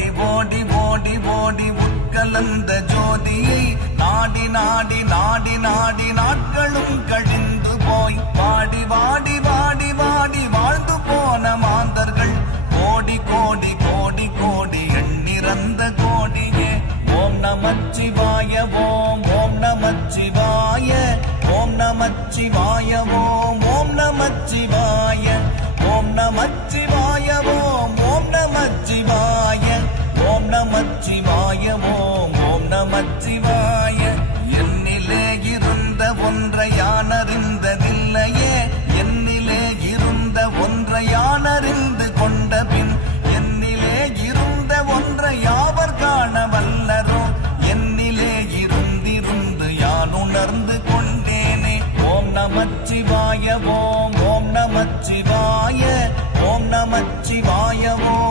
ஓடி ஓடி ஓடி ஓடி உட்கலந்த ஜோதியை நாடி நாடி நாடி நாடி நாட்களும் கழிந்து போய் வாடி வாடி வாடி வாடி வாழ்ந்து போன மாந்தர்கள் கோடி கோடி கோடி கோடி எண்ணிறந்த கோடியே. ஓம் நமச்சிவாய ஓம் ஓம் நமச்சிவாய ஓம் நமச்சிவாய ஓம் ஓம் நமச்சிவாய ஓம் நமச்சிவாய ஓம் ஓம் நமச்சிவாய ஓம் நமச்சிவாய ஓம் ஓம் நமச்சிவாய. என்னிலே இருந்த ஒன்றை யானறிந்ததில்லையே, என்னிலே இருந்த ஒன்றை யானறிந்து கொண்ட பின் என்னிலே இருந்த ஒன்றை யாவர் காண வல்லரோ, என்னிலே இருந்திருந்து யான் உணர்ந்து கொண்டேனே. ஓம் நமச்சிவாய ஓம் ஓம் நமச்சிவாய ஓம் நமச்சிவாய ஓம்